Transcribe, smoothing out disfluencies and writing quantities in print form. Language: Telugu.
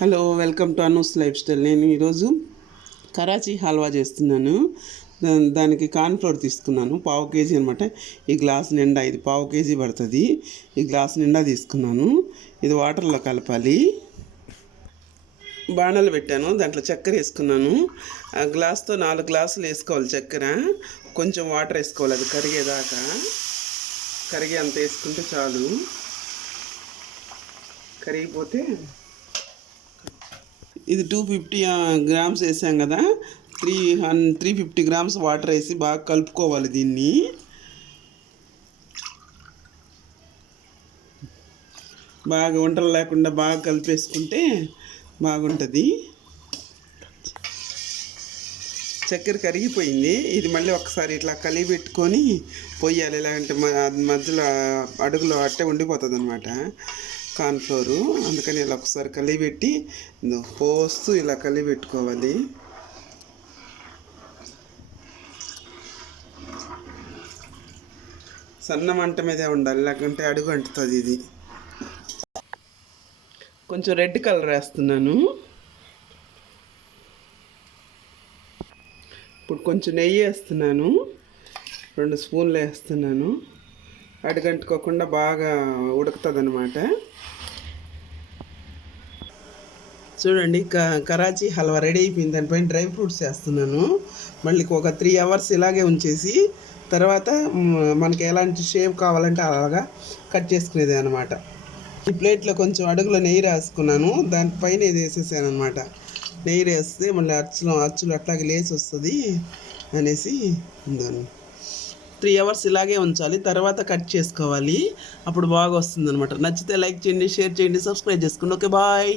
Hello, welcome to Anu's lifestyle. నేను ఈరోజు కరాచీ హల్వా చేస్తున్నాను. దానికి కార్న్ఫ్లోర్ తీసుకున్నాను, పావు కేజీ అనమాట. ఈ గ్లాస్ నిండా, ఇది పావు కేజీ పడుతుంది. ఈ గ్లాస్ నిండా తీసుకున్నాను. ఇది వాటర్లో కలపాలి. బాణలు పెట్టాను, దాంట్లో చక్కెర వేసుకున్నాను. ఆ గ్లాస్తో 4 గ్లాసులు వేసుకోవాలి చక్కెర. కొంచెం వాటర్ వేసుకోవాలి, అది కరిగేదాకా. కరిగే అంత వేసుకుంటే చాలు. కరిగిపోతే ఇది 250 గ్రామ్స్ వేసాం కదా, 350 గ్రామ్స్ వాటర్ వేసి బాగా కలుపుకోవాలి. దీన్ని బాగా వంటలు లేకుండా బాగా కలిపేసుకుంటే బాగుంటుంది. చక్కెర కరిగిపోయింది. ఇది మళ్ళీ ఒకసారి ఇట్లా కలిపి పెట్టుకొని పొయ్యాలి. లేదంటే మధ్యలో అడుగులో అట్టే ఉండిపోతుంది అనమాట కార్న్ఫ్లోరు. అందుకని ఇలా ఒకసారి కలిపెట్టి పోస్తూ ఇలా కలిపెట్టుకోవాలి. సన్న మంట మీదే ఉండాలి, లేకుంటే అడుగు అంటుతుంది. ఇది కొంచెం రెడ్ కలర్ వేస్తున్నాను. ఇప్పుడు కొంచెం నెయ్యి వేస్తున్నాను, 2 స్పూన్లు వేస్తున్నాను. అడుగంటుకోకుండా బాగా ఉడుకుతుంది అనమాట. చూడండి, కరాచీ హల్వా రెడీ అయిపోయింది. దానిపైన డ్రై ఫ్రూట్స్ వేస్తున్నాను. మళ్ళీ ఒక 3 అవర్స్ ఇలాగే ఉంచేసి తర్వాత మనకి ఎలాంటి షేప్ కావాలంటే అలాగా కట్ చేసుకునేది అనమాట. ఈ ప్లేట్లో కొంచెం అడుగులో నెయ్యి రాసుకున్నాను, దానిపైన ఇది వేసేసాను అనమాట. నెయ్యి వేస్తే మళ్ళీ అచ్చులు అట్లాగే లేచి వస్తుంది అనేసి 3 అవర్స్ ఇలాగే ఉంచాలి. తర్వాత కట్ చేసుకోవాలి, అప్పుడు బాగా వస్తుంది అనమాట. నచ్చితే లైక్ చేయండి, షేర్ చేయండి, సబ్స్క్రైబ్ చేసుకోండి. Okay, bye.